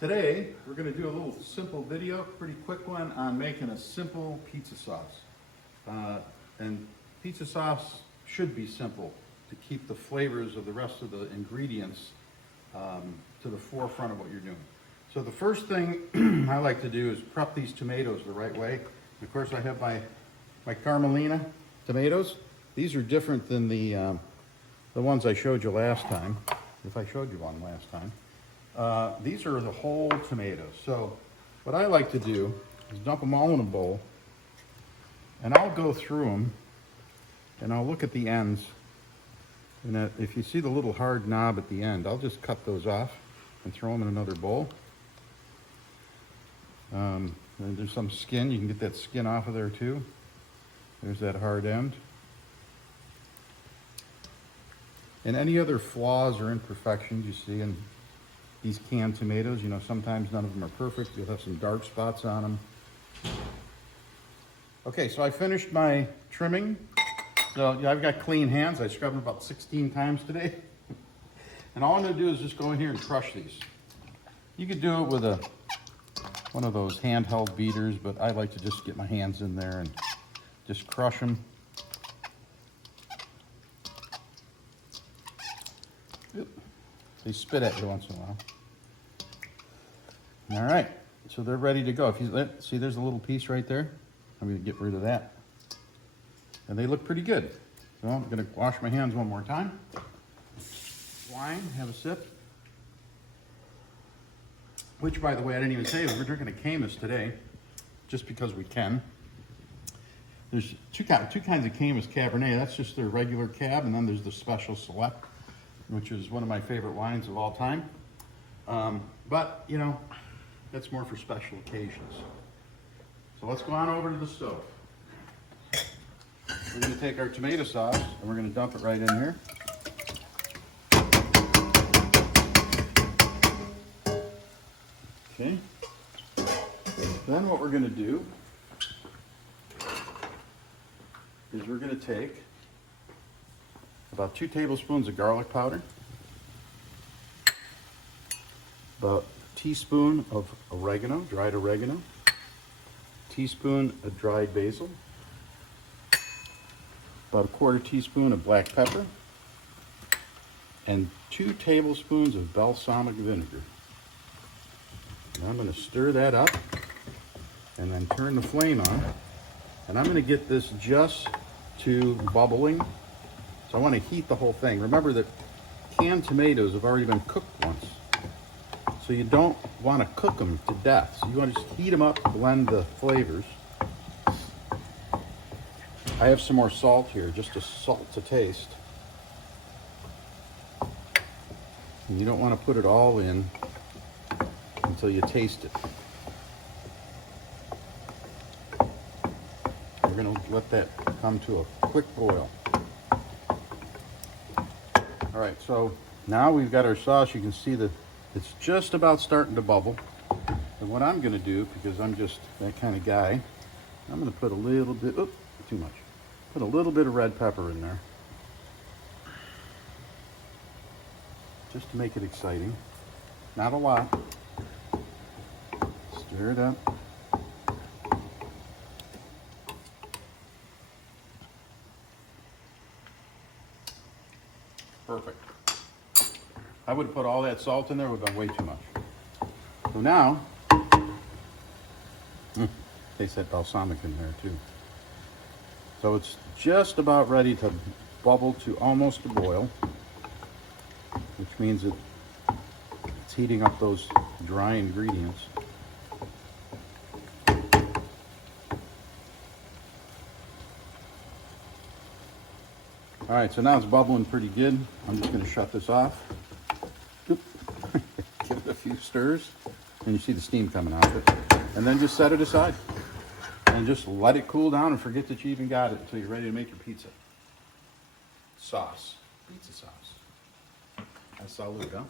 Today, we're going to do a little simple video, pretty quick one, on making a simple pizza sauce. And pizza sauce should be simple to keep the flavors of the rest of the ingredients to the forefront of what you're doing. So the first thing I like to do is prep these tomatoes the right way. Of course, I have my Carmelina tomatoes. These are different than the ones I showed you last time, if I showed you one last time. These are the whole tomatoes. So what I like to do is dump them all in a bowl, and I'll go through them and I'll look at the ends. And if you see the little hard knob at the end, I'll just cut those off and throw them in another bowl. And there's some skin. You can get that skin off of there too. There's that hard end. And any other flaws or imperfections you see in these canned tomatoes, you know, sometimes none of them are perfect. You'll have some dark spots on them. Okay, so I finished my trimming. So yeah, I've got clean hands. I scrubbed them about 16 times today. And all I'm gonna do is just go in here and crush these. You could do it with one of those handheld beaters, but I like to just get my hands in there and just crush them. They spit at you once in a while. All right, so they're ready to go. If you see, there's a little piece right there. I'm gonna get rid of that. And they look pretty good. So I'm gonna wash my hands one more time. Wine, have a sip. Which, by the way, I didn't even say, we're drinking a Camus today, just because we can. There's two kinds of Camus Cabernet. That's just their regular cab, and then there's the Special Select, which is one of my favorite wines of all time. But, you know, that's more for special occasions. So let's go on over to the stove. We're gonna take our tomato sauce and we're gonna dump it right in here. Okay. Then what we're gonna do is we're gonna take about 2 tablespoons of garlic powder, about a teaspoon of oregano, dried oregano, teaspoon of dried basil, about a 1/4 teaspoon of black pepper, and 2 tablespoons of balsamic vinegar. And I'm going to stir that up and then turn the flame on, and I'm going to get this just to bubbling. So I want to heat the whole thing. Remember that canned tomatoes have already been cooked once. So you don't want to cook them to death. So you want to just heat them up, blend the flavors. I have some more salt here, just a salt to taste. And you don't want to put it all in until you taste it. We're going to let that come to a quick boil. All right, so now we've got our sauce. You can see that it's just about starting to bubble. And what I'm going to do, because I'm just that kind of guy, I'm going to put a little bit, too much. Put a little bit of red pepper in there, just to make it exciting. Not a lot. Stir it up. Perfect. I would have put all that salt in there, it would have been way too much. So now, taste that balsamic in there too. So it's just about ready to bubble to almost a boil, which means it's heating up those dry ingredients. All right, so now it's bubbling pretty good. I'm just going to shut this off. Give it a few stirs, and you see the steam coming out of it. And then just set it aside. And just let it cool down and forget that you even got it until you're ready to make your pizza sauce. Pizza sauce. That's salute, huh?